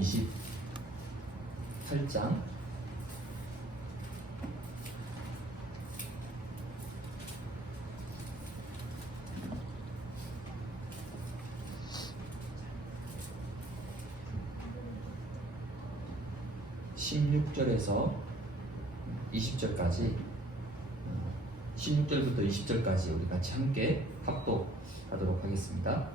28장 16절에서 20절까지 16절부터 20절까지 우리 같이 함께 합독하도록 하겠습니다.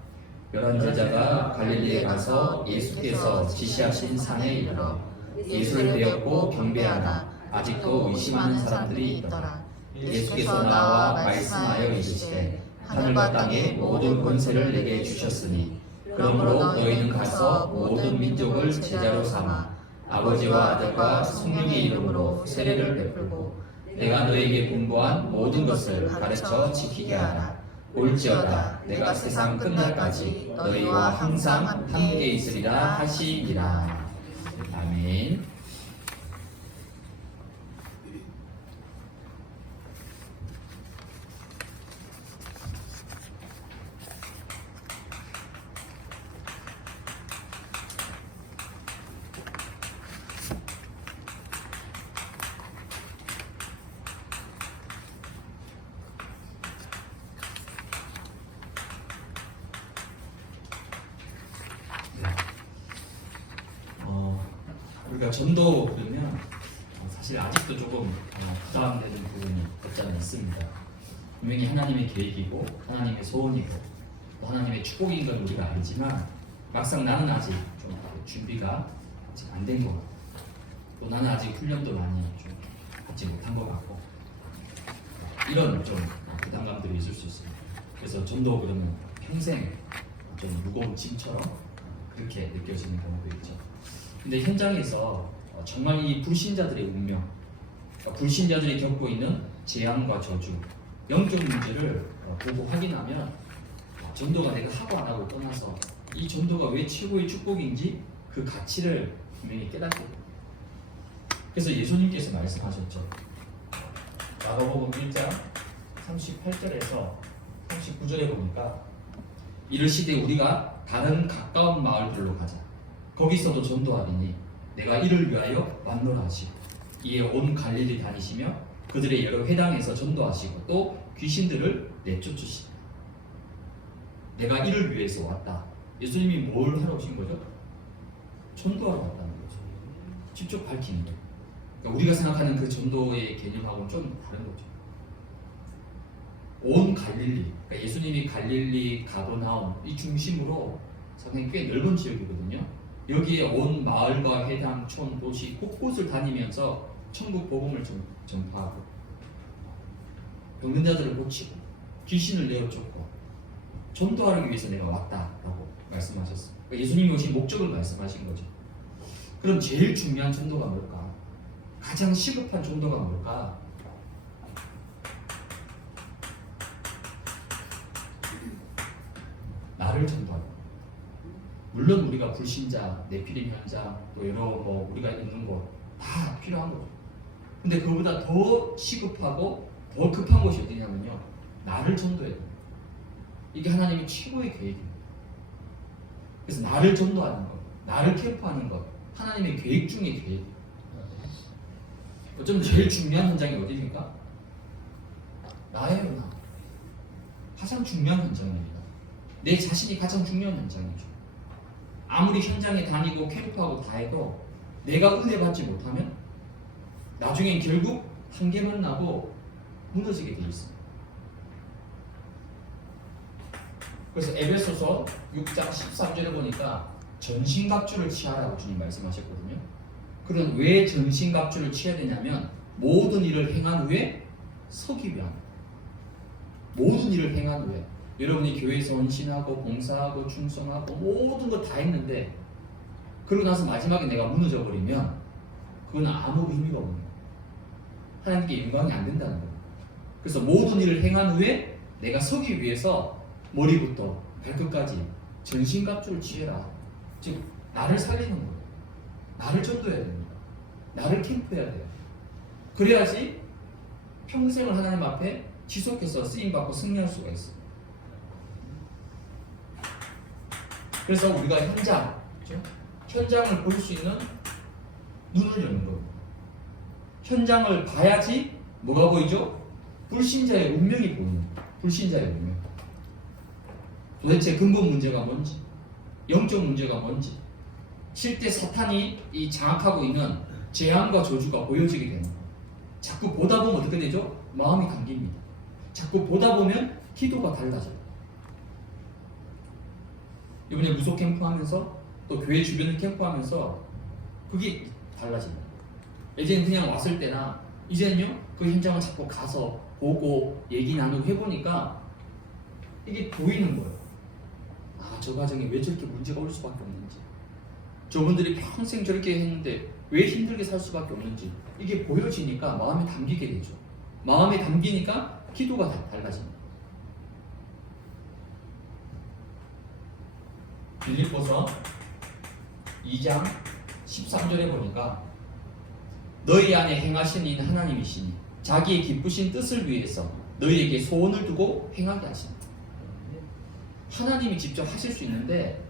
11제자가 갈릴리에 가서 예수께서 지시하신 산에 이르러 예수를 배웠고 경배하나 아직도 의심하는 사람들이 있더라. 예수께서 나와 말씀하여 이르시되 하늘과 땅의 모든 권세를 내게 주셨으니 그러므로 너희는 가서 모든 민족을 제자로 삼아 아버지와 아들과 성령의 이름으로 세례를 베풀고 내가 너에게 분부한 모든 것을 가르쳐 지키게 하라. 올지어다 내가 세상 끝날까지 너희와 항상 함께 있으리라 하시니라. 아멘. 우리가 전도 그러면 사실 아직도 조금 부담되는 부분이 없지 않아 있습니다. 분명히 하나님의 계획이고 하나님의 소원이고 또 하나님의 축복인 건 우리가 알지만 막상 나는 아직 좀 준비가 아직 안 된 것 같고 또 나는 아직 훈련도 많이 좀 받지 못한 것 같고 이런 좀 부담감들이 있을 수 있습니다. 그래서 전도 그러면 평생 좀 무거운 짐처럼 그렇게 느껴지는 경우도 있죠. 근데 현장에서 정말 이 불신자들의 운명, 불신자들이 겪고 있는 재앙과 저주, 영적 문제를 보고 확인하면 전도가 내가 하고 안 하고 떠나서 이 전도가 왜 최고의 축복인지 그 가치를 분명히 깨닫게 됩니다. 그래서 예수님께서 말씀하셨죠. 마가복음 1장 38절에서 39절에 보니까 이르시되 우리가 다른 가까운 마을들로 가자. 거기서도 전도하리니 내가 이를 위하여 왔노라 하시고 이에 온 갈릴리 다니시며 그들의 여러 회당에서 전도하시고 또 귀신들을 내쫓으시니 내가 이를 위해서 왔다. 예수님이 뭘 하러 오신 거죠? 전도하러 왔다는 거죠. 직접 밝히는 거예요. 그러니까 우리가 생각하는 그 전도의 개념하고는 좀 다른 거죠. 온 갈릴리, 그러니까 예수님이 갈릴리, 가버나움 이 중심으로 상당히 꽤 넓은 지역이거든요. 여기에 온 마을과 회당, 촌, 도시 곳곳을 다니면서 천국 복음을 전파하고 병든 자들을 고치고 귀신을 내어쫓고 전도하기 위해서 내가 왔다라고 말씀하셨습니다. 그러니까 예수님이 오신 목적을 말씀하신 거죠. 그럼 제일 중요한 전도가 뭘까? 가장 시급한 전도가 뭘까? 나를 전도하는. 물론 우리가 불신자, 네피림 현장, 또 여러 우리가 있는 곳 다 필요한 거죠. 근데 그보다 더 시급하고 더 급한 것이 어디냐면요, 나를 전도해야 됩니다. 이게 하나님의 최고의 계획입니다. 그래서 나를 전도하는 것, 나를 캠프하는 것, 하나님의 계획 중의 계획. 어쩌면 제일 중요한 현장이 어디입니까? 나예요, 나. 가장 중요한 현장입니다. 내 자신이 가장 중요한 현장이죠. 아무리 현장에 다니고 캠프하고 다 해도 내가 은혜 받지 못하면 나중엔 결국 한계만 나고 무너지게 돼 있습니다. 그래서 에베소서 6장 13절에 보니까 전신갑주를 취하라고 주님 말씀하셨거든요. 그럼 왜 전신갑주를 취해야 되냐면 모든 일을 행한 후에 서기 위함. 모든 일을 행한 후에 여러분이 교회에서 헌신하고 봉사하고 충성하고 모든 거 다 했는데 그러고 나서 마지막에 내가 무너져 버리면 그건 아무 의미가 없는 거예요. 하나님께 영광이 안 된다는 거예요. 그래서 모든 일을 행한 후에 내가 서기 위해서 머리부터 발끝까지 전신갑주를 취해라. 즉 나를 살리는 거예요. 나를 전도해야 됩니다. 나를 캠프해야 돼요. 그래야지 평생을 하나님 앞에 지속해서 쓰임받고 승리할 수가 있어요. 그래서 우리가 현장, 그렇죠? 현장을 볼 수 있는 눈을 여는 겁니다. 현장을 봐야지 뭐가 보이죠? 불신자의 운명이 보이는 거예요. 불신자의 운명. 도대체 근본 문제가 뭔지, 영적 문제가 뭔지, 실제 사탄이 이 장악하고 있는 재앙과 저주가 보여지게 되는 거예요. 자꾸 보다 보면 어떻게 되죠? 마음이 감깁니다. 자꾸 보다 보면 기도가 달라져요. 이번에 무속 캠프하면서 또 교회 주변을 캠프하면서 그게 달라집니다. 예전엔 그냥 왔을 때나 이제는요 그 현장을 자꾸 가서 보고 얘기 나누고 해보니까 이게 보이는 거예요. 아, 저 과정에 왜 저렇게 문제가 올 수밖에 없는지, 저분들이 평생 저렇게 했는데 왜 힘들게 살 수밖에 없는지 이게 보여지니까 마음에 담기게 되죠. 마음에 담기니까 기도가 달라집니다. 빌립보서 2장 13절에 보니까 너희 안에 행하신 이는 하나님이시니 자기의 기쁘신 뜻을 위해서 너희에게 소원을 두고 행하게 하신다. 하나님이 직접 하실 수 있는데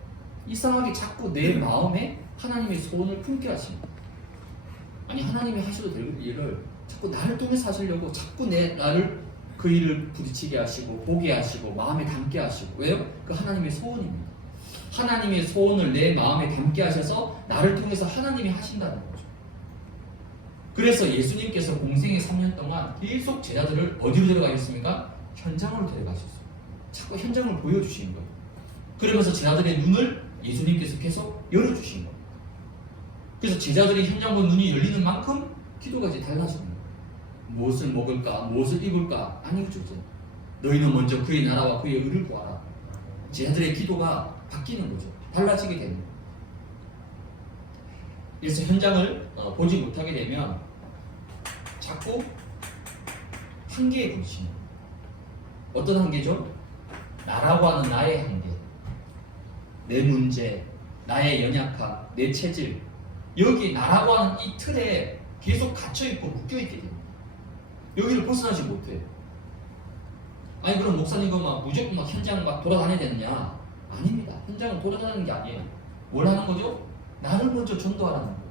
이상하게 자꾸 내 마음에 하나님의 소원을 품게 하십니다. 아니 하나님이 하셔도 될 일을 자꾸 나를 통해서 하시려고 자꾸 나를 그 일을 부딪히게 하시고 보게 하시고 마음에 담게 하시고. 왜요? 그 하나님의 소원입니다. 하나님의 소원을 내 마음에 담게 하셔서 나를 통해서 하나님이 하신다는 거죠. 그래서 예수님께서 공생의 3년 동안 계속 제자들을 어디로 데려가셨습니까? 현장으로 데려가셨어요. 자꾸 현장을 보여주시는 거예요. 그러면서 제자들의 눈을 예수님께서 계속 열어주신 거예요. 그래서 제자들이 현장 본 눈이 열리는 만큼 기도가 이제 달라지는 거예요. 무엇을 먹을까? 무엇을 입을까? 아니죠. 이제 너희는 먼저 그의 나라와 그의 의를 구하라. 제자들의 기도가 바뀌는 거죠. 달라지게 되는 거예요. 그래서 현장을 보지 못하게 되면 자꾸 한계에 부딪히는 거예요. 어떤 한계죠? 나라고 하는 나의 한계, 내 문제, 나의 연약함, 내 체질, 여기 나라고 하는 이 틀에 계속 갇혀있고 묶여있게 됩니다. 여기를 벗어나지 못해요. 아니 그럼 목사님 무조건 현장 돌아다녀야 되느냐? 아닙니다. 현장을 돌아다니는 게 아니에요. 뭘 하는 거죠? 나를 먼저 전도하라는 거예요.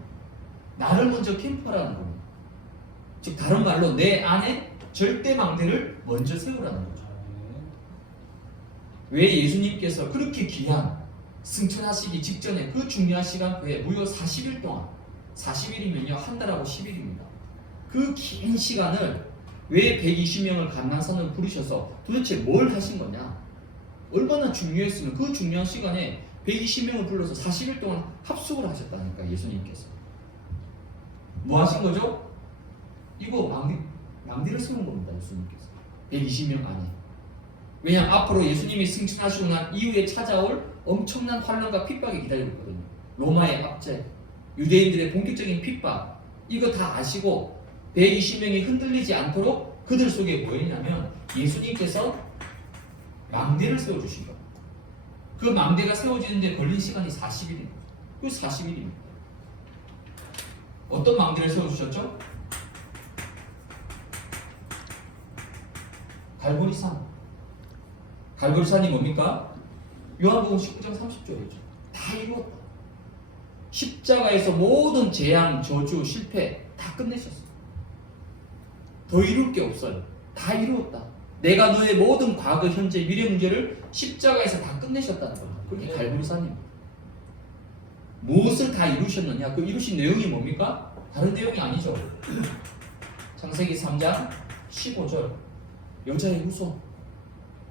나를 먼저 캠프하라는 거예요. 즉 다른 말로 내 안에 절대 망대를 먼저 세우라는 거죠. 왜 예수님께서 그렇게 귀한 승천하시기 직전에 그 중요한 시간표에 무려 40일 동안, 40일이면요 한 달하고 10일입니다. 그 긴 시간을 왜 120명을 감람산을 부르셔서 도대체 뭘 하신 거냐? 얼마나 중요했으면 그 중요한 시간에 120명을 불러서 40일 동안 합숙을 하셨다니까 예수님께서. 뭐 하신 거죠? 이거 망대를 세운 겁니다. 예수님께서 120명 안에. 왜냐하면 앞으로 예수님이 승천하시고 난 이후에 찾아올 엄청난 환난과 핍박이 기다리고 있거든요. 로마의 압제, 유대인들의 본격적인 핍박, 이거 다 아시고 120명이 흔들리지 않도록 그들 속에 뭐였냐면 예수님께서 망대를 세워주신 거예요. 그 망대가 세워지는데 걸린 시간이 40일입니다. 그 40일입니다. 어떤 망대를 세워주셨죠? 갈보리산. 갈보리산이 뭡니까? 요한복음 19장 30절이죠. 다 이루었다. 십자가에서 모든 재앙, 저주, 실패 다 끝내셨어요. 더 이룰 게 없어요. 다 이루었다. 내가 너의 모든 과거, 현재, 미래 문제를 십자가에서 다 끝내셨다는 거예요. 그게 갈보리산입니다. 무엇을 다 이루셨느냐? 그 이루신 내용이 뭡니까? 다른 내용이 아니죠. 창세기 3장 15절 여자의 후손,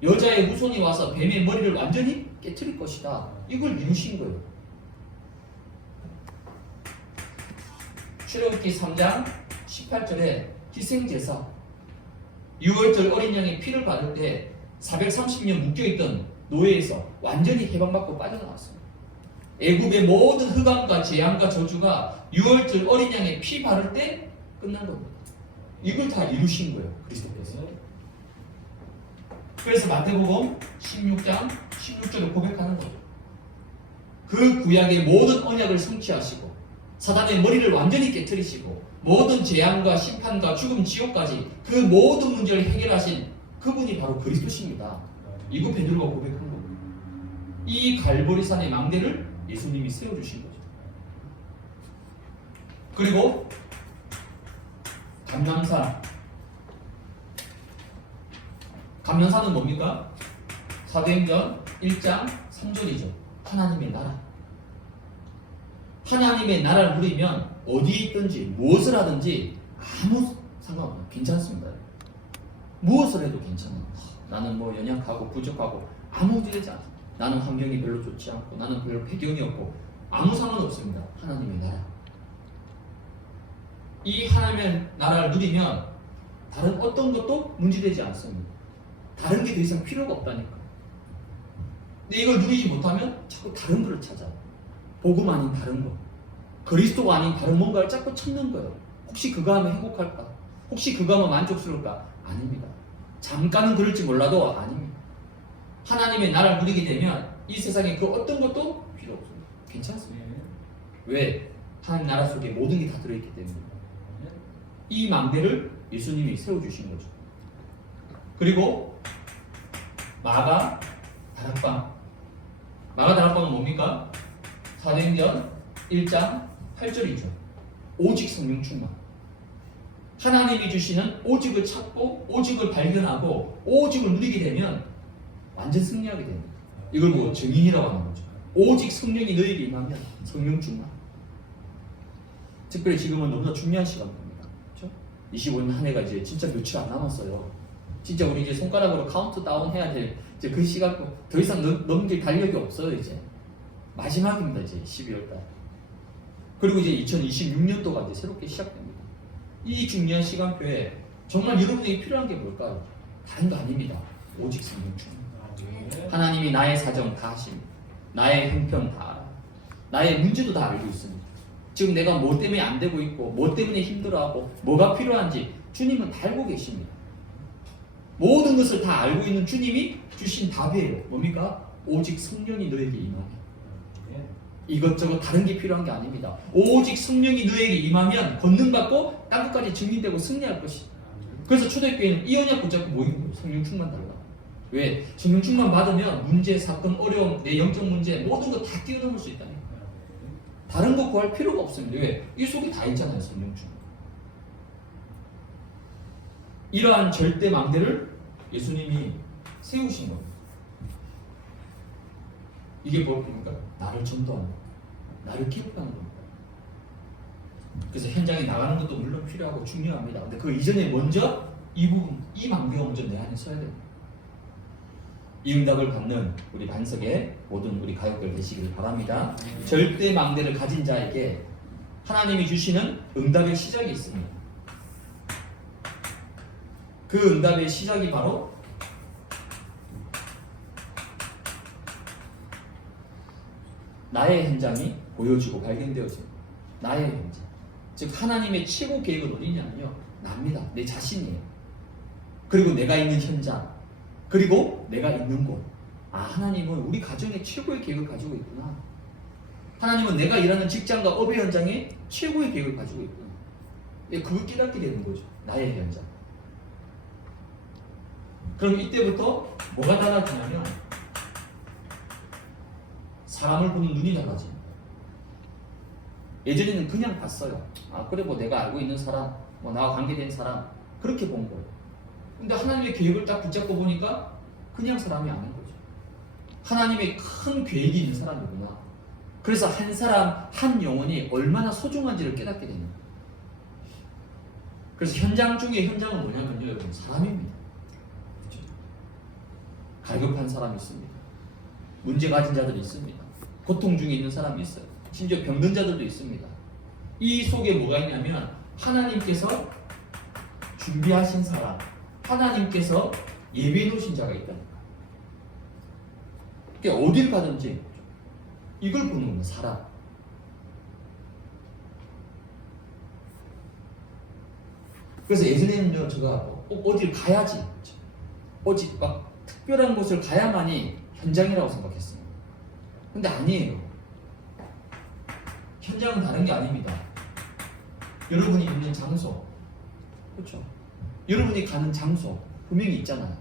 여자의 후손이 와서 뱀의 머리를 완전히 깨트릴 것이다. 이걸 이루신 거예요. 출애굽기 3장 18절에 희생제사, 6월절 어린 양의 피를 받을 때 430년 묶여있던 노예에서 완전히 해방받고 빠져나왔습니다. 애굽의 모든 흑암과 재앙과 저주가 6월절 어린 양의 피 바를 때 끝난 겁니다. 이걸 다 이루신 거예요. 그리스도께서. 그래서 마태복음 16장 16절을 고백하는 거죠. 그 구약의 모든 언약을 성취하시고 사단의 머리를 완전히 깨트리시고 모든 재앙과 심판과 죽음, 지옥까지 그 모든 문제를 해결하신 그분이 바로 그리스도십니다. 이거 베드로가 고백한 겁니다. 이 갈보리산의 망대를 예수님이 세워주신 거죠. 그리고 감람산. 감람산은 뭡니까? 사도행전 1장 3절이죠. 하나님의 나라. 하나님의 나라를 누리면 어디에 있든지 무엇을 하든지 아무 상관없어요. 괜찮습니다. 무엇을 해도 괜찮아요. 나는 뭐 연약하고 부족하고 아무 문제되지 않아. 나는 환경이 별로 좋지 않고 나는 별로 배경이 없고 아무 상관없습니다. 하나님의 나라. 이 하나님의 나라를 누리면 다른 어떤 것도 문제되지 않습니다. 다른 게 더 이상 필요가 없다니까. 근데 이걸 누리지 못하면 자꾸 다른 것을 찾아. 복음 아닌 다른 거. 그리스도가 아닌 다른 뭔가를 자꾸 찾는 거예요. 혹시 그거 하면 행복할까? 혹시 그거 하면 만족스러울까? 아닙니다. 잠깐은 그럴지 몰라도 아닙니다. 하나님의 나라를 누리게 되면 이 세상에 그 어떤 것도 필요 없습니다. 괜찮습니다. 왜? 하나님 나라 속에 모든 게 다 들어있기 때문입니다. 이 망대를 예수님이 세워주신 거죠. 그리고 마가 다락방. 마가 다락방은 뭡니까? 사도행전 1장 8절이죠. 오직 성령 충만. 하나님이 주시는 오직을 찾고 오직을 발견하고 오직을 누리게 되면 완전 승리하게 됩니다. 이걸 뭐 증인이라고 하는 거죠. 오직 성령이 너에게 임하면 성령 충만. 특별히 지금은 너무나 중요한 시간입니다. 그렇죠? 25년 한 해가 이제 진짜 며칠 안 남았어요. 진짜 우리 이제 손가락으로 카운트다운 해야 될 이제 그 시간 더 이상 넘길 달력이 없어요. 이제 마지막입니다. 이제 12월 달. 그리고 이제 2026년도가 이제 새롭게 시작됩니다. 이 중요한 시간표에 정말 여러분에게 필요한 게 뭘까요? 다른 거 아닙니다. 오직 성령 충만. 하나님이 나의 사정 다 아십니다. 나의 형편 다 알아요. 나의 문제도 다 알고 있습니다. 지금 내가 뭐 때문에 안 되고 있고 뭐 때문에 힘들어하고 뭐가 필요한지 주님은 다 알고 계십니다. 모든 것을 다 알고 있는 주님이 주신 답이에요. 뭡니까? 오직 성령이 너에게 임하면. 이것저것 다른 게 필요한 게 아닙니다. 오직 성령이 너에게 임하면 권능받고 땅끝까지 증인되고 승리할 것이다. 그래서 초대교회는 이 언약 붙잡고 모이는 거예요. 성령 충만 달라. 왜? 성령 충만 받으면 문제, 사건, 어려움, 내 영적 문제 모든 거 다 뛰어넘을 수 있다니까. 다른 거 구할 필요가 없습니다. 왜? 이 속에 다 있잖아요. 성령 충만. 이러한 절대 망대를 예수님이 세우신 겁니다. 이게 뭡니까? 나를 전도하는 겁니다. 나를 기억하는 겁니다. 그래서 현장에 나가는 것도 물론 필요하고 중요합니다. 근데 그 이전에 먼저 이 부분, 이 망대가 먼저 내 안에 서야 됩니다. 이 응답을 받는 우리 반석의 모든 우리 가족들 되시길 바랍니다. 절대 망대를 가진 자에게 하나님이 주시는 응답의 시작이 있습니다. 그 응답의 시작이 바로 나의 현장이 보여지고 발견되어집니다. 나의 현장. 즉 하나님의 최고 계획은 어디냐면요. 나입니다. 내 자신이에요. 그리고 내가 있는 현장. 그리고 내가 있는 곳. 아, 하나님은 우리 가정에 최고의 계획을 가지고 있구나. 하나님은 내가 일하는 직장과 업의 현장에 최고의 계획을 가지고 있구나. 그걸 깨닫게 되는 거죠. 나의 현장. 그럼 이때부터 뭐가 달라지냐면 사람을 보는 눈이 달라집니다. 예전에는 그냥 봤어요. 아, 그래 뭐 내가 알고 있는 사람, 뭐 나와 관계된 사람 그렇게 본 거예요. 근데 하나님의 계획을 딱 붙잡고 보니까 그냥 사람이 아닌 거죠. 하나님의 큰 계획이 있는 사람이구나. 그래서 한 사람, 한 영혼이 얼마나 소중한지를 깨닫게 되는 거예요. 그래서 현장 중에 현장은 뭐냐면요, 여러분 사람입니다. 그렇죠? 갈급한 사람이 있습니다. 문제 가진 자들이 있습니다. 고통 중에 있는 사람이 있어요. 심지어 병든 자들도 있습니다. 이 속에 뭐가 있냐면 하나님께서 준비하신 사람, 하나님께서 예비해 놓으신 자가 있다니까. 그러니까 어딜 가든지 이걸 보는 겁니다. 사람. 그래서 예전에는요, 제가 어딜 가야지, 어디 막 특별한 곳을 가야만이 현장이라고 생각했습니다. 근데 아니에요. 현장은 다른 게 아닙니다. 여러분이 있는 장소, 그렇죠? 여러분이 가는 장소 분명히 있잖아요.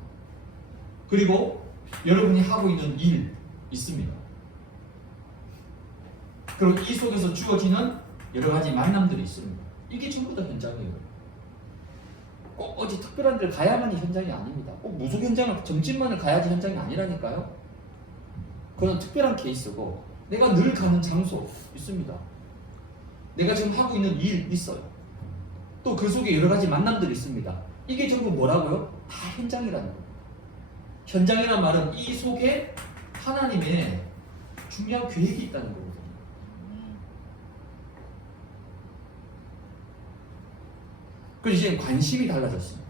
그리고 여러분이 하고 있는 일 있습니다. 그리고 이 속에서 주어지는 여러 가지 만남들이 있습니다. 이게 전부 다 현장이에요. 꼭 어디 특별한 데를 가야만이 현장이 아닙니다. 꼭 무속 현장을 점집만을 가야지 현장이 아니라니까요. 그건 특별한 케이스고 내가 늘 가는 장소 있습니다. 내가 지금 하고 있는 일 있어요. 또 그 속에 여러 가지 만남들이 있습니다. 이게 전부 뭐라고요? 다 현장이라는 거예요. 현장이란 말은 이 속에 하나님의 중요한 계획이 있다는 거거든요. 그래서 이제 관심이 달라졌습니다.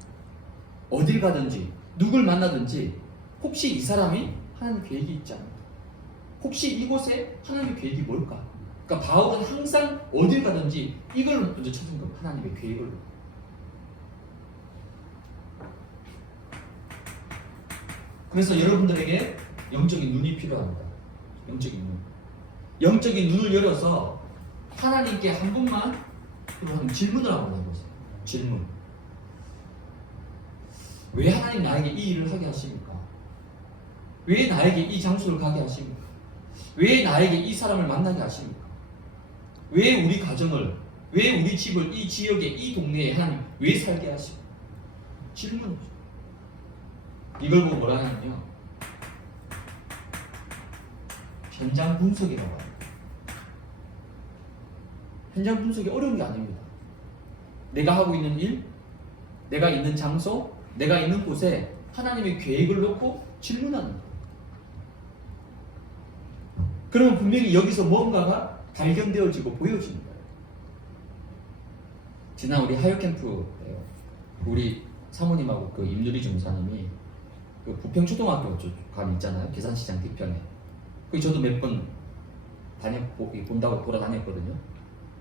어딜 가든지 누굴 만나든지 혹시 이 사람이 하나님의 계획이 있지 않을까? 혹시 이곳에 하나님의 계획이 뭘까? 그러니까 바울은 항상 어딜 가든지 이걸 먼저 찾은 겁니다. 하나님의 계획을. 그래서 여러분들에게 영적인 눈이 필요합니다. 영적인 눈. 영적인 눈을 열어서 하나님께 한 번만 질문을 한번 해보세요. 질문. 왜 하나님 나에게 이 일을 하게 하십니까? 왜 나에게 이 장소를 가게 하십니까? 왜 나에게 이 사람을 만나게 하십니까? 왜 우리 가정을, 왜 우리 집을 이 지역에, 이 동네에 하나님 왜 살게 하십니까? 질문이죠. 이걸 보고 뭐라 하냐면요, 현장 분석이라고 합니다. 현장 분석이 어려운 게 아닙니다. 내가 하고 있는 일, 내가 있는 장소, 내가 있는 곳에 하나님의 계획을 놓고 질문하는 거예요. 그러면 분명히 여기서 뭔가가 발견되어지고 보여지는 거예요. 지난 우리 하역 캠프에요. 우리 사모님하고 그 임누리 중사님이 그 부평초등학교 간 있잖아요. 계산시장 뒤편에. 그 저도 몇 번 본다고 돌아다녔거든요.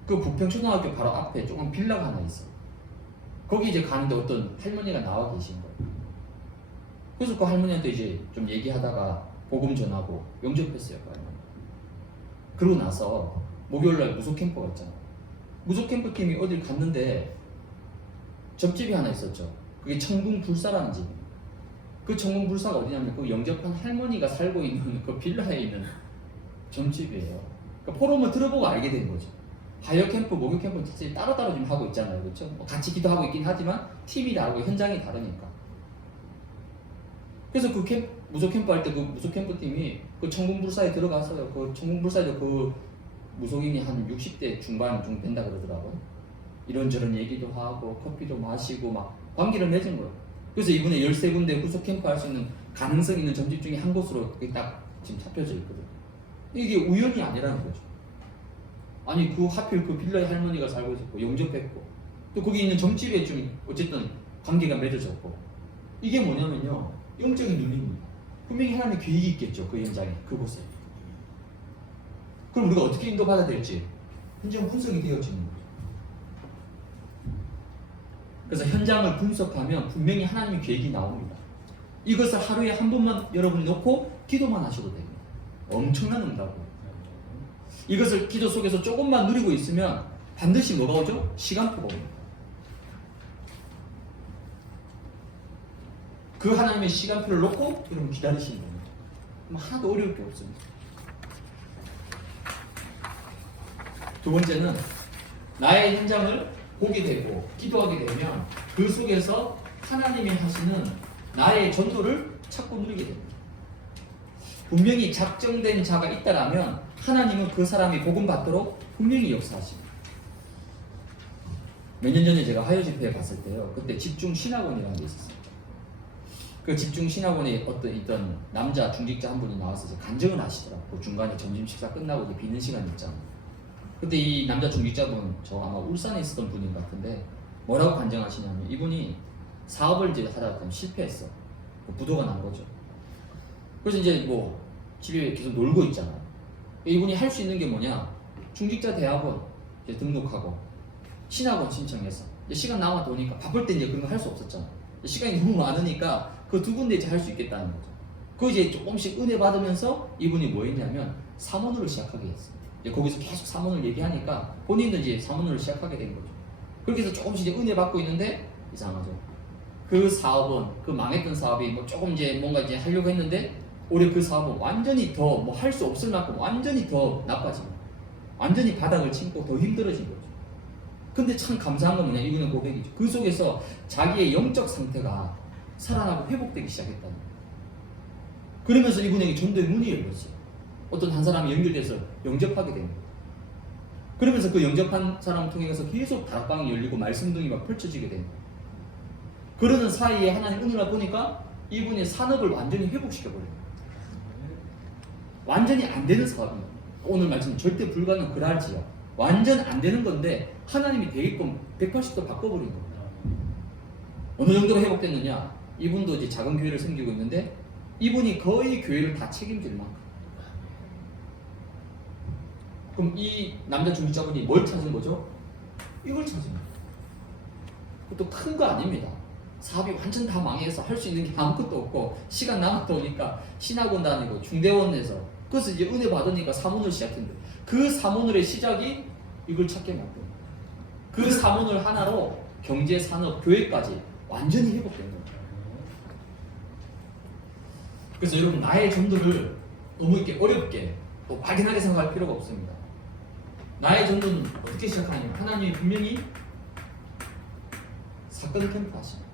그 부평초등학교 바로 앞에 조금 빌라가 하나 있어요. 거기 이제 가는데 어떤 할머니가 나와 계신 거예요. 그래서 그 할머니한테 이제 좀 얘기하다가 복음 전하고 영접했어요. 그 할머니. 그러고 나서 목요일날 무속캠프가 있잖아요. 무속캠프 팀이 어딜 갔는데 점집이 하나 있었죠. 그게 청궁불사라는 집이에요. 그 청궁불사가 어디냐면 그 영접한 할머니가 살고 있는 그 빌라에 있는 점집이에요. 그러니까 포럼을 들어보고 알게 된 거죠. 하역캠프, 목요캠프는 사실 따로따로 좀 하고 있잖아요. 그렇죠? 뭐 같이 기도하고 있긴 하지만 팀이 다르고 현장이 다르니까. 그래서 그 무속캠프 할 때 그 무속캠프 팀이 그 청궁불사에 들어가서요. 그 청궁불사에도 그 무속인이 한 60대 중반 정도 된다 그러더라고요. 이런저런 얘기도 하고 커피도 마시고 막 관계를 맺은 거예요. 그래서 이번에 13군데 후속 캠프 할 수 있는 가능성 있는 점집 중에 한 곳으로 딱 지금 잡혀져 있거든요. 이게 우연이 아니라는 거죠. 아니 그 하필 그 빌라에 할머니가 살고 있었고 영접했고 또 거기 있는 점집에 좀 어쨌든 관계가 맺어졌고 이게 뭐냐면요, 영적인 눈입니다. 분명히 하나님의 계획이 있겠죠. 그 현장에, 그곳에. 그럼 우리가 어떻게 인도받아야 될지 현장 분석이 되어지는 거죠. 그래서 현장을 분석하면 분명히 하나님의 계획이 나옵니다. 이것을 하루에 한 번만 여러분이 놓고 기도만 하셔도 됩니다. 엄청난 응답이에요. 이것을 기도 속에서 조금만 누리고 있으면 반드시 뭐가 오죠? 시간표가 옵니다. 그 하나님의 시간표를 놓고 여러분 기다리시는 겁니다. 하나도 어려울 게 없습니다. 두 번째는 나의 현장을 보게 되고 기도하게 되면 그 속에서 하나님이 하시는 나의 전도를 찾고 누리게 됩니다. 분명히 작정된 자가 있다라면 하나님은 그 사람이 복음 받도록 분명히 역사하십니다. 몇 년 전에 제가 화요 집회에 갔을 때요, 그때 집중 신학원이라는 게 있었어요. 그 집중 신학원에 있던 남자 중직자 한 분이 나와서 이제 간증을 하시더라고요. 그 중간에 점심 식사 끝나고 이제 비는 시간 있잖아요. 그때 이 남자 중직자분, 저 아마 울산에 있었던 분인 것 같은데 뭐라고 간증하시냐면 이분이 사업을 이제 하다가 실패했어. 부도가 난 거죠. 그래서 이제 뭐 집에 계속 놀고 있잖아요. 이분이 할 수 있는 게 뭐냐? 중직자 대학원 이제 등록하고 신학원 신청해서 이제 시간 남아 도니까 바쁠 때 이제 그런 거 할 수 없었잖아. 시간이 너무 많으니까 그 두 군데 이제 할 수 있겠다는 거죠. 그 이제 조금씩 은혜 받으면서 이분이 뭐 했냐면 사모노를 시작하게 했어요. 이제 거기서 계속 사모노를 얘기하니까 본인도 이제 사모노를 시작하게 된 거죠. 그렇게 해서 조금씩 이제 은혜 받고 있는데 이상하죠. 그 사업은, 그 망했던 사업이 뭐 조금 이제 뭔가 이제 하려고 했는데 올해 그 사업은 완전히 더 뭐 할 수 없을 만큼 완전히 더 나빠집니다. 완전히 바닥을 치고 더 힘들어진 거죠. 근데 참 감사한 건 뭐냐, 이분의 고백이죠. 그 속에서 자기의 영적 상태가 살아나고 회복되기 시작했다는 거예요. 그러면서 이분에게 전도의 문이 열렸어요. 어떤 한 사람이 연결돼서 영접하게 됩니다. 그러면서 그 영접한 사람을 통해서 계속 다락방이 열리고 말씀등이 막 펼쳐지게 됩니다. 그러는 사이에 하나님 은혜를 보니까 이분의 산업을 완전히 회복시켜버려요. 완전히 안 되는 사업입니다. 오늘 말씀 절대 불가능 그랄지요. 완전 안 되는 건데 하나님이 되게끔 180도 바꿔버린 겁니다. 어느 정도로 회복됐느냐? 이분도 이제 작은 교회를 섬기고 있는데 이분이 거의 교회를 다 책임질 만큼. 그럼 이 남자 중직자분이 뭘 찾은 거죠? 이걸 찾은 거예요. 그것도 큰 거 아닙니다. 사업이 완전 다 망해서 할 수 있는 게 아무것도 없고 시간 남았다 오니까 신학원 다니고 중대원에서 그래서 이제 은혜 받으니까 사문을 시작했는데 그 사문의 시작이 이걸 찾게 만든 그 사문을 하나로 경제, 산업, 교회까지 완전히 회복된 거예요. 그래서 여러분 나의 전도를 너무 이렇게 어렵게 또 막연하게 생각할 필요가 없습니다. 나의 전도는 어떻게 시작하냐면 하나님이 분명히 사건 캠프 하십니다.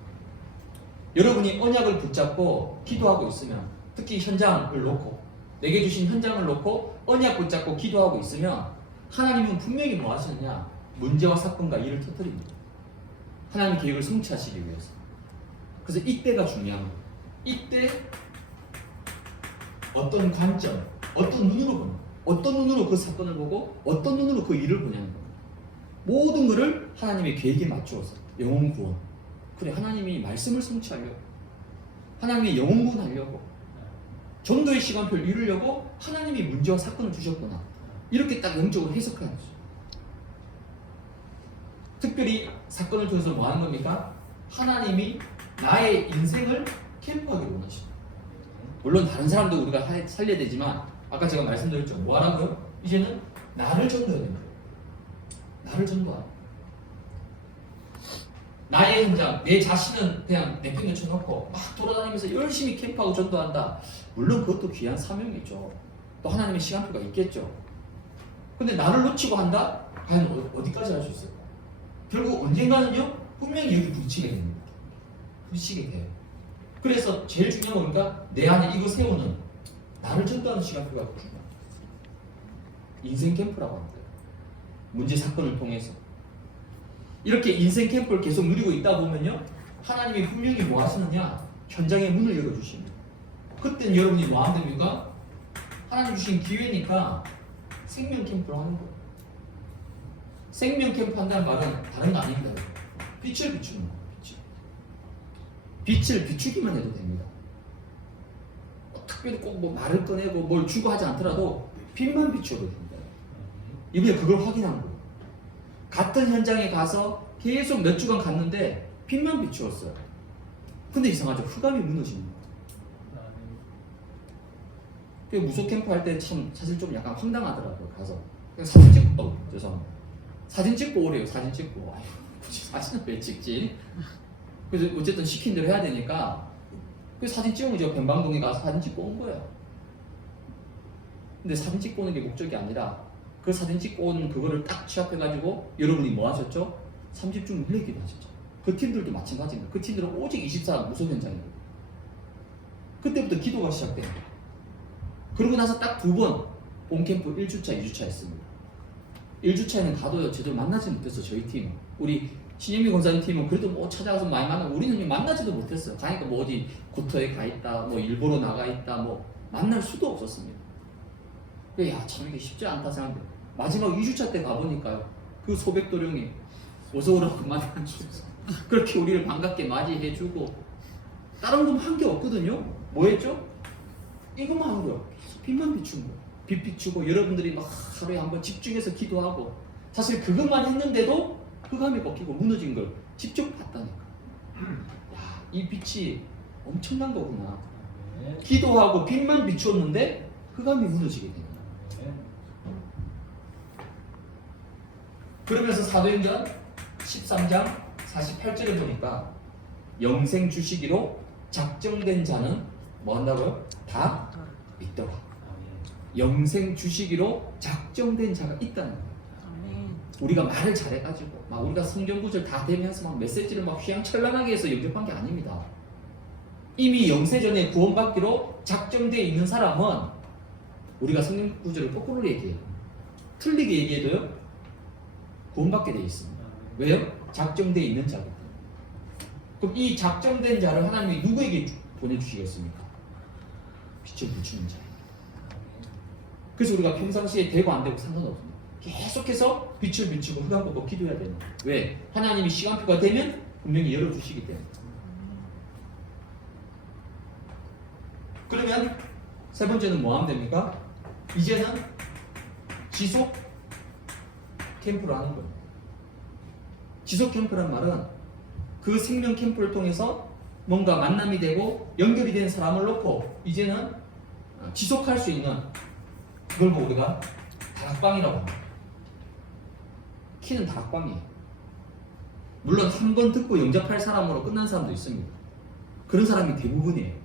여러분이 언약을 붙잡고 기도하고 있으면 특히 현장을 놓고 내게 주신 현장을 놓고 언약 붙잡고 기도하고 있으면 하나님은 분명히 뭐 하시느냐? 문제와 사건과 일을 터뜨립니다. 하나님의 계획을 성취하시기 위해서. 그래서 이때가 중요한 거예요. 이때 어떤 관점, 어떤 눈으로 보는, 어떤 눈으로 그 사건을 보고 어떤 눈으로 그 일을 보냐는 겁니다. 모든 것을 하나님의 계획에 맞추어서 영혼 구원. 그래, 하나님이 말씀을 성취하려고, 하나님의 영혼 구원하려고, 전도의 시간표를 이루려고 하나님이 문제와 사건을 주셨구나. 이렇게 딱 영적으로 해석하는 거죠. 특별히 사건을 통해서 뭐 하는 겁니까? 하나님이 나의 인생을 캠프하기를 원하십니다. 물론 다른 사람도 우리가 살려야 되지만 아까 제가 말씀드렸죠. 뭐 하라고요? 이제는 나를 전도해야 됩니다. 나를 전도하라. 나의 현장, 내 자신은 그냥 내팽개쳐놓고 막 돌아다니면서 열심히 캠프하고 전도한다. 물론 그것도 귀한 사명이죠. 또 하나님의 시간표가 있겠죠. 근데 나를 놓치고 한다? 과연 어디까지 할 수 있을까? 결국 언젠가는요, 분명히 여기 부딪히게 됩니다. 부딪히게 돼요. 그래서 제일 중요한 건 뭔가 내 안에 이거 세우는 나를 전도하는 시간표가 중요합니다. 인생 캠프라고 합니다. 문제 사건을 통해서. 이렇게 인생 캠프를 계속 누리고 있다 보면요, 하나님이 분명히 뭐 하시느냐? 현장의 문을 열어주십니다. 그때는 여러분이 뭐 하면 됩니까? 하나님 주신 기회니까 생명 캠프를 하는 거예요. 생명 캠프 한다는 말은 다른 거 아닙니다. 빛을 비추는 거예요. 빛을 비추기만 해도 됩니다. 특별히 꼭 뭐 말을 꺼내고 뭘 주고 하지 않더라도 빛만 비추어도 됩니다. 이번에 그걸 확인한 거예요. 같은 현장에 가서 계속 몇 주간 갔는데 빛만 비추었어요. 근데 이상하죠. 흑암이 무너지는 거예요. 그 무속 캠프 할 때 참 사실 좀 약간 황당하더라고요. 가서 그냥 사진 찍고 죄송합니다. 사진 찍고 오래요. 사진 찍고 아유, 굳이 사진을 왜 찍지? 그래서 어쨌든 시킨 대로 해야 되니까 그 사진 찍으면 저 변방동에 가서 사진 찍고 온 거예요. 근데 사진 찍고 오는 게 목적이 아니라 그 사진 찍고 온 그거를 딱 취합해가지고 여러분이 뭐 하셨죠? 30중 물리기도 하셨죠. 그 팀들도 마찬가지입니다. 그 팀들은 오직 24 무속 현장이에요. 그때부터 기도가 시작됩니다. 그러고 나서 딱 두 번 본캠프 1주차, 2주차 했습니다. 1주차에는 가도 제대로 만나지 못했어. 저희 팀. 우리 신영미 권사님 팀은 그래도 뭐 찾아가서 많이 만나고 우리는 만나지도 못했어요. 가니까 뭐 어디 고터에 가 있다, 뭐 일보러 나가 있다, 뭐 만날 수도 없었습니다. 야, 참 이게 쉽지 않다 생각해요. 마지막 2주차 때 가보니까요, 그 소백도령이 어서 오라고 만나주셔서 그렇게 우리를 반갑게 맞이해주고 다른 건 한 게 없거든요. 뭐 했죠? 이것만 한 거예요. 빛만 비춘 거예요. 빛 비추고 여러분들이 막 하루에 한번 집중해서 기도하고 사실 그것만 했는데도 흑암이 꺾이고 무너진 걸 직접 봤다니까. 야, 이 빛이 엄청난 거구나. 기도하고 빛만 비추었는데 흑암이 무너지게 됩니다. 그러면서 사도행전 13장 48절에 보니까 영생 주시기로 작정된 자는 뭐 한다고요? 다 믿더라. 영생 주시기로 작정된 자가 있다는 거예요. 우리가 말을 잘해가지고 막 우리가 성경 구절 다 되면서 막 메시지를 막 휘황찬란하게 해서 영접한 게 아닙니다. 이미 영세전에 구원받기로 작정되어 있는 사람은 우리가 성경 구절을 거꾸로 얘기해요. 틀리게 얘기해도요 구원받게 되어 있습니다. 왜요? 작정되어 있는 자거든요. 그럼 이 작정된 자를 하나님이 누구에게 보내주시겠습니까? 빛을 비추는 자예요. 그래서 우리가 평상시에 되고 안 되고 상관없습니다. 계속해서 빛을 비추고 흑암 걷고 기도해야 됩니다. 왜? 하나님이 시간표가 되면 분명히 열어주시기 때문에. 그러면 세 번째는 뭐 하면 됩니까? 이제는 지속 캠프를 하는 거예요. 지속 캠프란 말은 그 생명 캠프를 통해서 뭔가 만남이 되고 연결이 된 사람을 놓고 이제는 지속할 수 있는 그걸 뭐 우리가 다락방이라고 합니다. 키는 다락방이에요. 물론 한 번 듣고 영접할 사람으로 끝난 사람도 있습니다. 그런 사람이 대부분이에요.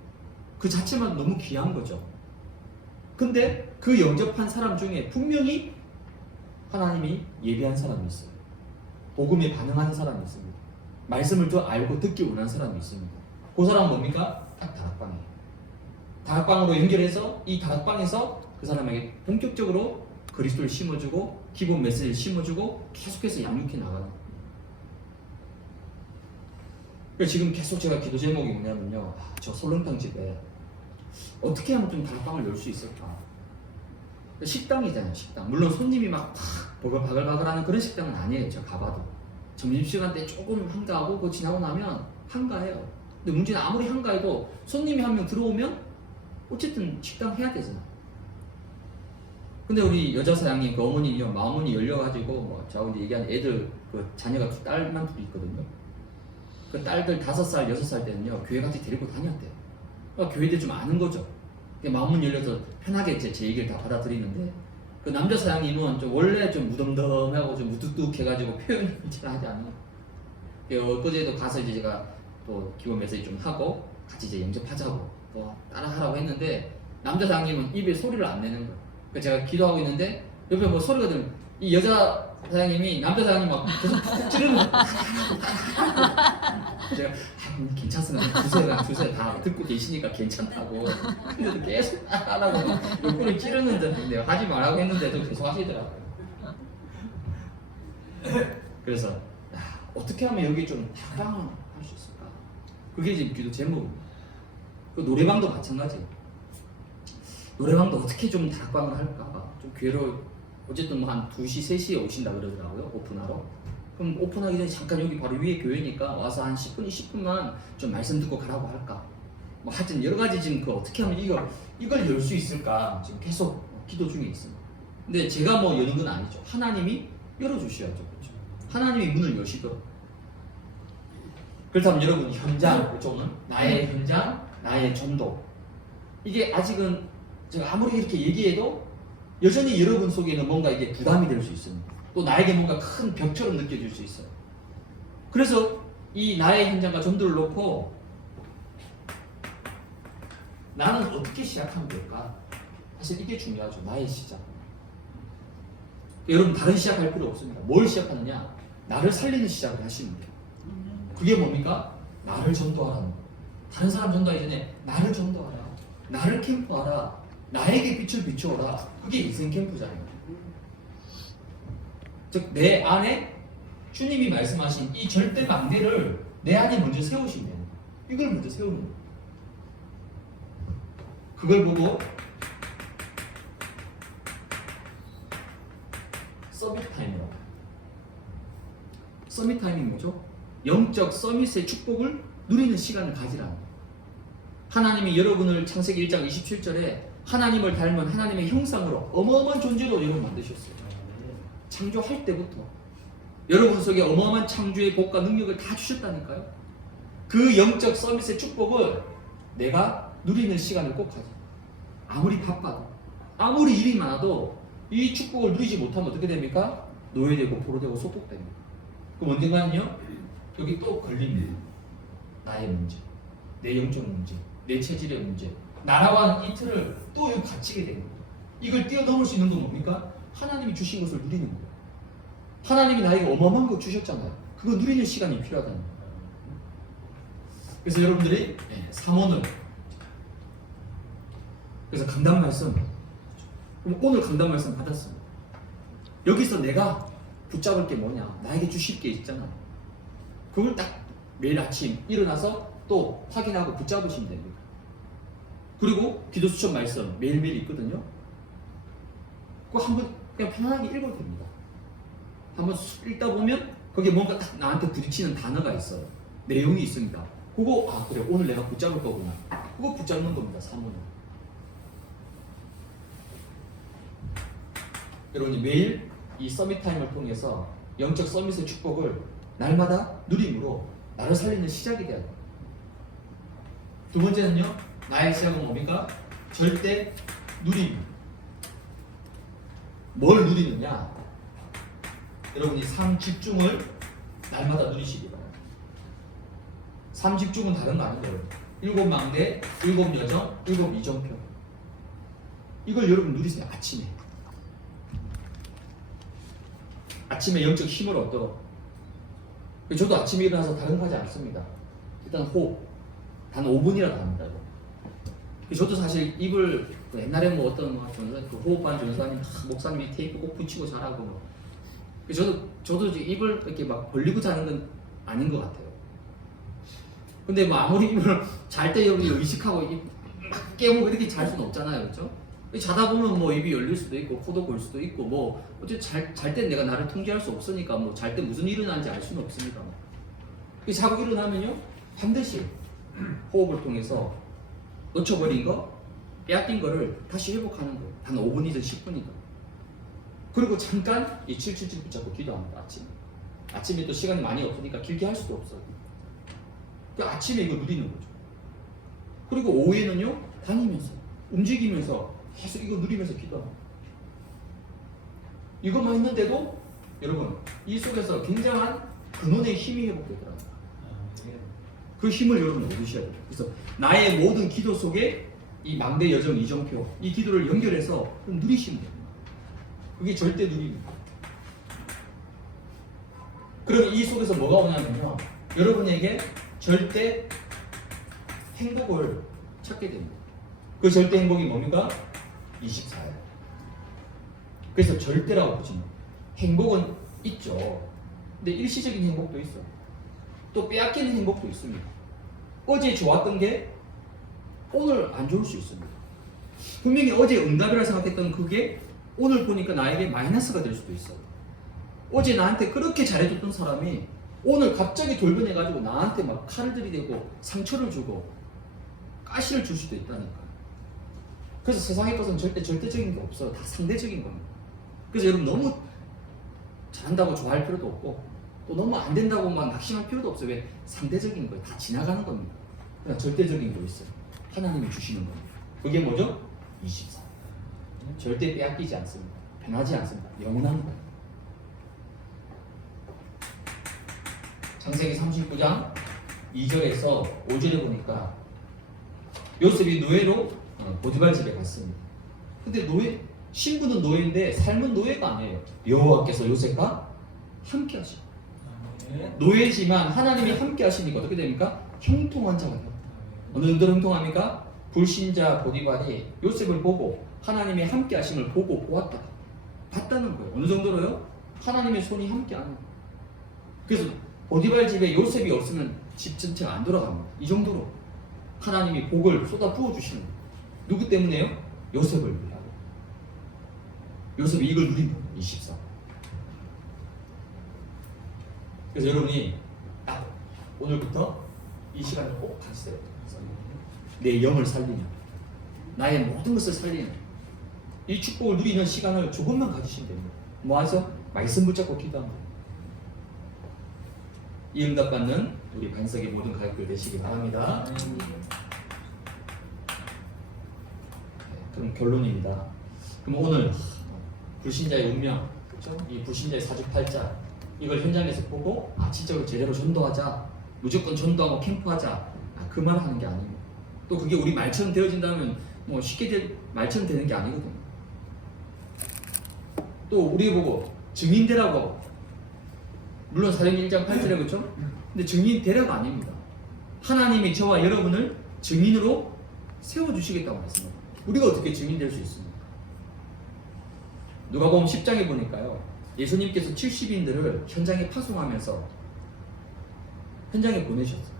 그 자체만 너무 귀한 거죠. 근데 그 영접한 사람 중에 분명히 하나님이 예비한 사람이 있어요. 복음에 반응하는 사람이 있습니다. 말씀을 더 알고 듣기 원하는 사람이 있습니다. 그 사람은 뭡니까? 딱 다락방이에요. 다락방으로 연결해서 이 다락방에서 그 사람에게 본격적으로 그리스도를 심어주고 기본 메시지를 심어주고 계속해서 양육해 나가는 거예요. 그래서 지금 계속 제가 기도 제목이 뭐냐면요, 저 설렁탕 집에 어떻게 하면 좀 다락방을 열 수 있을까? 식당이잖아요, 식당. 물론 손님이 막 바글바글하는 그런 식당은 아니에요. 제가 가봐도 점심시간 때 조금 한가하고 그거 지나고 나면 한가해요. 근데 문제는 아무리 한가해도 손님이 한 명 들어오면 어쨌든 식당 해야 되잖아. 근데 우리 여자 사장님 그 어머니요, 마음문이 열려가지고 뭐 제가 이제 얘기한 애들 그 자녀가 딸만 둘이 있거든요. 그 딸들 5살, 6살 때는요 교회 같이 데리고 다녔대요. 그러니까 교회들 좀 아는 거죠. 마음문 열려서 편하게 제 얘기를 다 받아들이는데 그 남자 사장님은 좀 원래 좀 무덤덤하고 좀 무뚝뚝해가지고 표현을 잘 하지 않아요. 엊그제도 가서 이제 제가 또 기본 메시지 좀 하고 같이 이제 영접하자고 또 따라하라고 했는데 남자 사장님은 입에 소리를 안 내는 거예요. 그래서 제가 기도하고 있는데 옆에 뭐 소리가 들으면 이 여자 사장님이 남자 사장님 막 계속 푹 찌르는 거예요. 제가 괜찮습니다. 주세요 다 듣고 계시니까 괜찮다고. 근데도 계속 하라고 옆구리 찌르는데 내가 하지 말라고 했는데도 계속 하시더라고요. 그래서 어떻게 하면 여기 좀 다락방을 할 수 있을까? 그게 지금 기도 제목입니다. 그 노래방도 마찬가지. 노래방도 어떻게 좀 다락방을 할까? 좀 교회로 어쨌든 뭐 한 2시, 3시에 오신다 그러더라고요. 오픈하러. 그럼 오픈하기 전에 잠깐 여기 바로 위에 교회니까 와서 한 10분, 20분만 좀 말씀 듣고 가라고 할까? 뭐 하여튼 여러 가지 지금 그 어떻게 하면 이걸 열 수 있을까? 지금 계속 기도 중에 있습니다. 근데 제가 뭐 여는 건 아니죠. 하나님이 열어주셔야죠. 그렇죠? 하나님이 문을 여시도록. 그렇다면 여러분 현장, 그쪽은 나의 현장, 나의 전도. 이게 아직은 제가 아무리 이렇게 얘기해도 여전히 여러분 속에는 뭔가 이게 부담이 될 수 있습니다. 또 나에게 뭔가 큰 벽처럼 느껴질 수 있어요. 그래서 이 나의 현장과 전도를 놓고 나는 어떻게 시작하면 될까? 사실 이게 중요하죠. 나의 시작. 여러분 다른 시작할 필요 없습니다. 뭘 시작하느냐? 나를 살리는 시작을 하시면 돼요. 그게 뭡니까? 나를 전도하라는 거. 다른 사람 전도하기 전에 나를 전도하라. 나를 캠프하라. 나에게 빛을 비추어라. 그게 인생 캠프잖아요. 즉 내 안에 주님이 말씀하신 이 절대 망대를 내 안에 먼저 세우시면 돼요. 이걸 먼저 세우는 거예요. 그걸 보고 서밋 타임이라고. 서밋 타임이 뭐죠? 영적 서밋의 축복을 누리는 시간을 가지라는 거예요. 하나님이 여러분을 창세기 1장 27절에 하나님을 닮은 하나님의 형상으로 어마어마한 존재로 여러분 만드셨어요. 창조할 때부터 여러분 속에 어마어마한 창조의 복과 능력을 다 주셨다니까요. 그 영적 서밋의 축복을 내가 누리는 시간을 꼭 가져. 아무리 바빠도 아무리 일이 많아도 이 축복을 누리지 못하면 어떻게 됩니까? 노예되고 포로되고 소폭됩니다. 그럼 언젠가는요 여기 또 걸립니다. 나의 문제, 내 영적 문제, 내 체질의 문제, 나라고 하는 이 틀을 또 여기 갇히게 됩니다. 이걸 뛰어넘을 수 있는 건 뭡니까? 하나님이 주신 것을 누리는 거예요. 하나님이 나에게 어마어마한 거 주셨잖아요. 그거 누리는 시간이 필요하다는 거예요. 그래서 여러분들이 삼원을, 그래서 강단 말씀, 그럼 오늘 강단 말씀 받았습니다. 여기서 내가 붙잡을 게 뭐냐? 나에게 주실 게 있잖아. 그걸 딱 매일 아침 일어나서 또 확인하고 붙잡으시면 됩니다. 그리고 기도 수천 말씀 매일매일 있거든요. 그거 한번 그냥 편안하게 읽어도 됩니다. 한번 읽다 보면 거기에 뭔가 딱 나한테 부딪히는 단어가 있어요. 내용이 있습니다. 그거 그래 오늘 내가 붙잡을 거구나. 그거 붙잡는 겁니다. 사문을. 여러분이 매일 이 서밋 타임을 통해서 영적 서밋의 축복을 날마다 누림으로 나를 살리는 시작이 돼야 돼요. 두 번째는요, 나의 시작은 뭡니까? 절대 누림. 뭘 누리느냐? 여러분이 삶 집중을 날마다 누리시기 바랍니다. 삶 집중은 다른 거 아니에요. 7망대, 7여정, 7이정표. 이걸 여러분 누리세요. 아침에 영적 힘을 얻도록. 저도 아침에 일어나서 다른 거 하지 않습니다. 일단 호흡. 단 5분이라도 합니다. 저도 사실 입을 옛날에 뭐 어떤 그 호흡반 전사님 목사님이 테이프 꼭 붙이고 자라고 뭐. 저도 입을 이렇게 막 벌리고 자는 건 아닌 것 같아요. 근데 뭐 아무리 입을 잘 때 여러분이 의식하고 입 막 깨우고 이렇게 잘 수는 없잖아요, 그렇죠? 자다 보면 뭐 입이 열릴 수도 있고 코도 골 수도 있고 뭐 어쨌든 잘 때 내가 나를 통제할 수 없으니까 뭐 잘 때 무슨 일이 일어나는지 알 수는 없습니다. 자고 일어나면요 반드시 호흡을 통해서 놓쳐버린 거, 빼앗긴 거를 다시 회복하는 거예요. 단 5분이든 10분이든. 그리고 잠깐 이 777 붙잡고 기도합니다. 아침에 또 시간이 많이 없으니까 길게 할 수도 없어요. 아침에 이거 누리는 거죠. 그리고 오후에는요 다니면서 움직이면서 계속 이거 누리면서 기도합니다. 이것만 했는데도 여러분 이 속에서 굉장한 근원의 힘이 회복되더라고요. 그 힘을 여러분 얻으셔야 돼요. 그래서 나의 모든 기도 속에 이 망대 여정 이정표 이 기도를 연결해서 누리시면 됩니다. 그게 절대 누립니다. 그럼 이 속에서 뭐가 오냐면요 여러분에게 절대 행복을 찾게 됩니다. 그 절대 행복이 뭡니까? 24예요. 그래서 절대라고 보시면 행복은 있죠. 근데 일시적인 행복도 있어요. 또 빼앗기는 행복도 있습니다. 어제 좋았던 게 오늘 안 좋을 수 있습니다. 분명히 어제 응답이라 생각했던 그게 오늘 보니까 나에게 마이너스가 될 수도 있어요. 어제 나한테 그렇게 잘해줬던 사람이 오늘 갑자기 돌변해가지고 나한테 막 칼을 들이대고 상처를 주고 가시를 줄 수도 있다니까. 그래서 세상의 것은 절대 절대적인 게 없어요. 다 상대적인 겁니다. 그래서 여러분 너무 잘한다고 좋아할 필요도 없고 또 너무 안 된다고 막 낙심할 필요도 없어요. 왜? 상대적인 거예요. 다 지나가는 겁니다. 그냥 절대적인 거 있어요. 하나님이 주시는 겁니다. 그게 뭐죠? 24. 절대 빼앗기지 않습니다. 변하지 않습니다. 영원한 거예요. 창세기 39장 2절에서 5절에 보니까 요셉이 노예로 보디발 집에 갔습니다. 근데 신분은 노예인데 삶은 노예가 아니에요. 여호와께서 요셉과 함께 하십니다. 노예지만 하나님이 함께 하시니까 어떻게 됩니까? 형통한 자가 됩니다. 어느 정도로 형통합니까? 불신자 보디발이 요셉을 보고 하나님의 함께 하심을 보고 보았다. 봤다는 거예요. 어느 정도로요? 하나님의 손이 함께 하는 거예요. 그래서 보디발 집에 요셉이 없으면 집 전체가 안 돌아갑니다. 이 정도로 하나님이 복을 쏟아 부어주시는 거예요. 누구 때문에요? 요셉을 위하여. 요셉이 이걸 누린 거예요. 24. 그래서 여러분이 딱 오늘부터 이 시간을 꼭 가지세요. 내 영을 살리는, 나의 모든 것을 살리는 이 축복을 누리는 시간을 조금만 가지시면 됩니다. 뭐 하죠? 말씀 붙잡고 기도합니다. 이 응답받는 우리 반석의 모든 가족들 되시기 바랍니다. 그럼 결론입니다. 그럼 오늘 불신자의 운명, 그렇죠? 이 불신자의 사주팔자 이걸 현장에서 보고 진짜로 제대로 전도하자, 무조건 전도하고 캠프하자 그 말 하는 게 아니고 또 그게 우리 말처럼 되어진다면 뭐 쉽게 말처럼 되는 게 아니거든요. 또 우리 보고 증인되라고. 물론 사도행전 1장 8절에 그렇죠? 근데 증인되라가 아닙니다. 하나님이 저와 여러분을 증인으로 세워주시겠다고 말씀합니다. 우리가 어떻게 증인될 수 있습니까? 누가복음 10장에 보니까요. 예수님께서 70인들을 현장에 파송하면서 현장에 보내셨어요.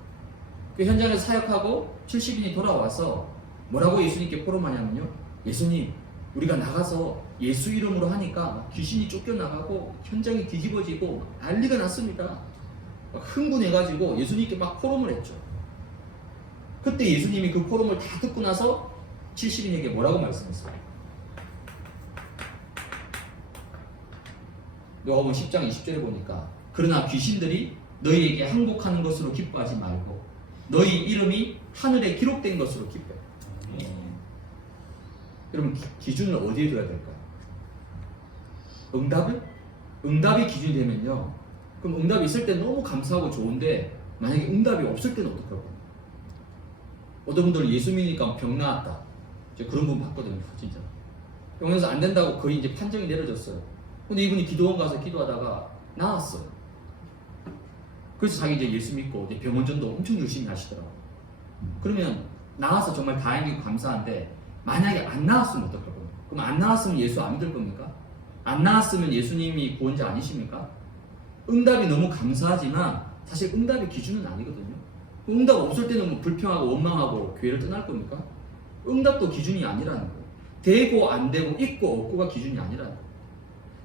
그 현장에서 사역하고 70인이 돌아와서 뭐라고 예수님께 포럼하냐면요. 예수님, 우리가 나가서 예수 이름으로 하니까 귀신이 쫓겨나가고 현장이 뒤집어지고 난리가 났습니다. 막 흥분해가지고 예수님께 막 포럼을 했죠. 그때 예수님이 그 포럼을 다 듣고 나서 70인에게 뭐라고 말씀했어요? 누가복음 10장 20절에 보니까 그러나 귀신들이 너희에게 항복하는 것으로 기뻐하지 말고 너희 이름이 하늘에 기록된 것으로 기뻐해. 여러분 기준을 어디에 둬야 될까요? 응답을? 응답이 기준이 되면요. 그럼 응답이 있을 때 너무 감사하고 좋은데 만약에 응답이 없을 때는 어떡할 거예요? 어떤 분들은 예수 믿으니까 병 나았다. 제가 그런 분 봤거든요. 진짜. 병원에서 안 된다고 거의 이제 판정이 내려졌어요. 근데 이분이 기도원 가서 기도하다가 나았어요. 그래서 자기 이제 예수 믿고 이제 병원전도 엄청 열심히 하시더라고요. 그러면 나와서 정말 다행이고 감사한데 만약에 안 나왔으면 어떡할 겁니까? 그럼 안 나왔으면 예수 안 믿을 겁니까? 안 나왔으면 예수님이 구원자 아니십니까? 응답이 너무 감사하지만 사실 응답의 기준은 아니거든요. 응답 없을 때는 뭐 불평하고 원망하고 교회를 떠날 겁니까? 응답도 기준이 아니라는 거예요. 되고 안 되고 있고 없고가 기준이 아니라는 거예요.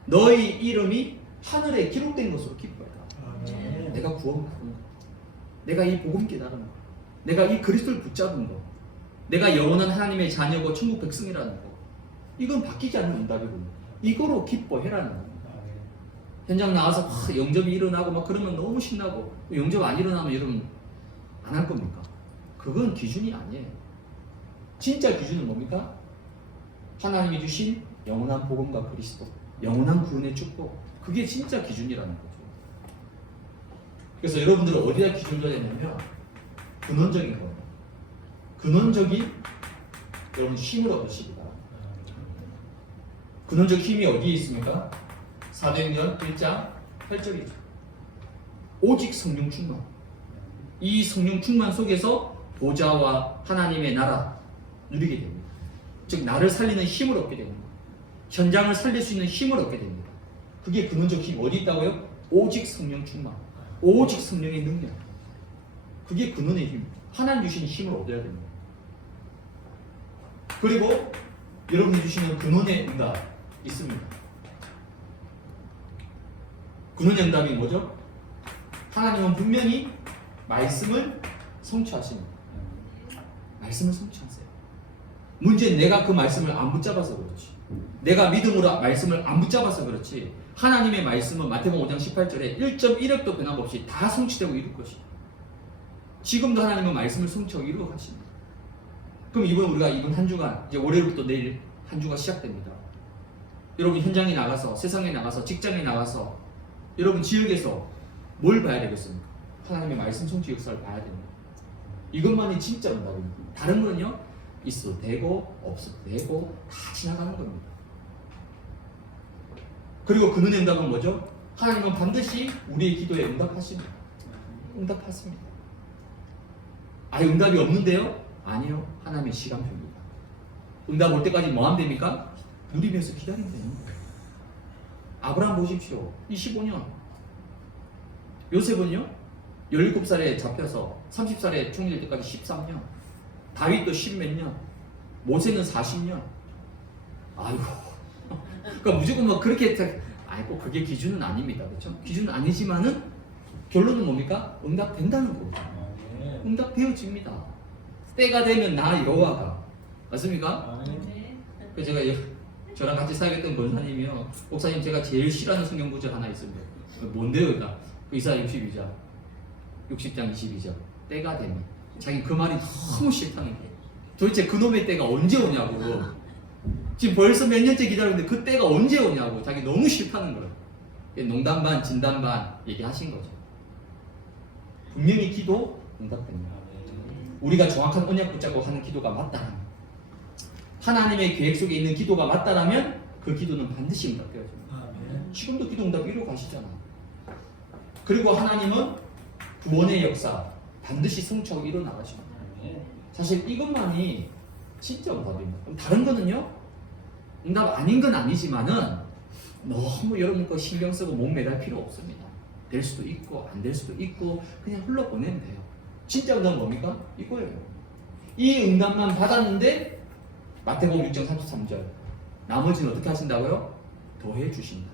너희 이름이 하늘에 기록된 것으로 기뻐해라. 내가 구원받은 거, 내가 이 복음 깨달은 거, 내가 이 그리스도를 붙잡은 거, 내가 영원한 하나님의 자녀고 천국 백성이라는 거, 이건 바뀌지 않는 응답이거든요. 이거로 기뻐해라는 겁니다. 현장 나와서 영접이 일어나고 막 그러면 너무 신나고 영접 안 일어나면 여러분 안 할 겁니까? 그건 기준이 아니에요. 진짜 기준은 뭡니까? 하나님이 주신 영원한 복음과 그리스도, 영원한 구원의 축복, 그게 진짜 기준이라는 거죠. 그래서 여러분들은 어디다 기준을 둬야 되냐면 근원적인 거예요. 근원적인 여러분 힘을 얻으시기 바랍니다. 근원적 힘이 어디에 있습니까? 사도행전 1장 8절이죠. 오직 성령 충만. 이 성령 충만 속에서 보좌와 하나님의 나라 누리게 됩니다. 즉 나를 살리는 힘을 얻게 됩니다. 현장을 살릴 수 있는 힘을 얻게 됩니다. 그게 근원적 힘 어디 있다고요? 오직 성령 충만. 오직 성령의 능력. 그게 근원의 힘. 하나님 주신 힘을 얻어야 됩니다. 그리고 여러분이 주시는 근원의 응답 있습니다. 근원의 응답이 뭐죠? 하나님은 분명히 말씀을 성취하십니다. 말씀을 성취하세요. 문제는 내가 그 말씀을 안 붙잡아서 그렇지. 내가 믿음으로 말씀을 안 붙잡아서 그렇지. 하나님의 말씀은 마태복음 5장 18절에 1.1획도 변함없이 다 성취되고 이룰 것이다. 지금도 하나님은 말씀을 성취하고 이루어 가십니다. 그럼 우리가 이번 한 주간 이제 월요일부터 내일 한 주가 시작됩니다. 여러분 현장에 나가서 세상에 나가서 직장에 나가서 여러분 지역에서 뭘 봐야 되겠습니까? 하나님의 말씀 성취 역사를 봐야 됩니다. 이것만이 진짜 응답입니다. 다른 거는요 있어도 되고 없어도 되고 다 지나가는 겁니다. 그리고 근원의 응답은 뭐죠? 하나님은 반드시 우리의 기도에 응답하십니다. 응답하십니다. 아예 응답이 없는데요? 아니요. 하나님의 시간표입니다. 응답 올 때까지 뭐 하면 됩니까? 누리면서 기다리면 됩니다. 아브라함 보십시오. 25년. 요셉은요? 17살에 잡혀서 30살에 총리될 때까지 13년. 다윗도 10몇 년. 모세는 40년. 아이고. 그러니까 무조건 뭐 그렇게 아이고 그게 기준은 아닙니다. 그렇죠? 기준은 아니지만은 결론은 뭡니까? 응답 된다는 거죠. 응답 되어집니다. 때가 되면 나 여호와가 맞습니까? 그 제가 저랑 같이 사역했던 권사님이요. 목사님 제가 제일 싫어하는 성경 구절 하나 있습니다. 뭔데요? 그러니까 이사야 62장 60장 22절 때가 되면 자기 그 말이 너무 싫다는 거예요. 도대체 그놈의 때가 언제 오냐고. 지금 벌써 몇 년째 기다리는데 그 때가 언제 오냐고 자기 너무 싫다는 거예요. 농담 반 진담 반 얘기하신 거죠. 분명히 기도 응답됩니다. 우리가 정확한 언약 붙잡고 하는 기도가 맞다라면, 하나님의 계획 속에 있는 기도가 맞다라면 그 기도는 반드시 응답되어집니다. 지금도 기도 응답 이루고 가시잖아. 그리고 하나님은 구원의 역사 반드시 성취하고 일어나가십니다. 사실 이것만이 진짜 응답입니다. 그럼 다른 거는요? 응답 아닌 건 아니지만은 너무 여러분 거 신경 쓰고 몸 매달 필요 없습니다. 될 수도 있고 안 될 수도 있고 그냥 흘러보내면 돼요. 진짜 응답은 뭡니까? 이거예요. 이 응답만 받았는데 마태복음 6장 33절 나머지는 어떻게 하신다고요? 더해 주신다.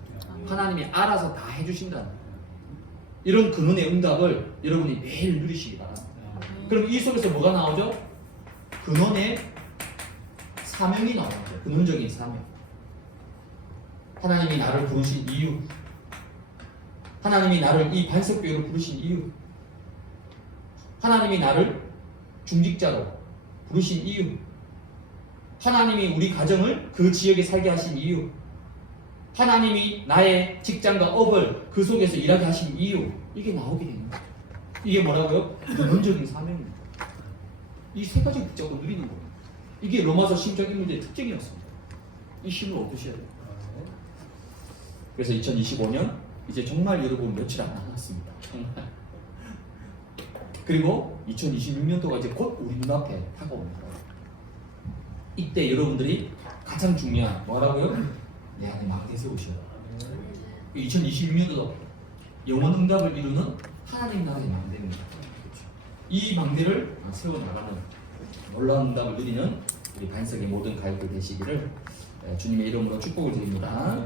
하나님이 알아서 다 해주신다. 이런 근원의 응답을 여러분이 매일 누리시기 바랍니다. 그럼 이 속에서 뭐가 나오죠? 근원의 사명이 나오죠. 근원적인 사명. 하나님이 나를 부르신 이유, 하나님이 나를 이 반석교회로 부르신 이유, 하나님이 나를 중직자로 부르신 이유, 하나님이 우리 가정을 그 지역에 살게 하신 이유, 하나님이 나의 직장과 업을 그 속에서 일하게 하신 이유, 이게 나오게 되는 거예요. 이게 뭐라고요? 근원적인 사명입니다. 이 세 가지 붙잡고 누리는 거예요. 이게 로마서 신적 인물들의 특징이었습니다. 이 힘을 얻으셔야 돼요. 그래서 2025년 이제 정말 여러분 며칠 안 남았습니다. 정말. 그리고 2026년도가 이제 곧 우리 눈앞에 다가옵니다. 이때 여러분들이 가장 중요한 뭐라고요? 내 안에 망대 세우셔야 돼요. 2026년도도 영원 응답을 이루는 하나님 나라의 망대입니다. 이 망대를 세워나가는 놀라운 응답을 누리는 우리 반석의 모든 가족들 되시기를 주님의 이름으로 축복을 드립니다.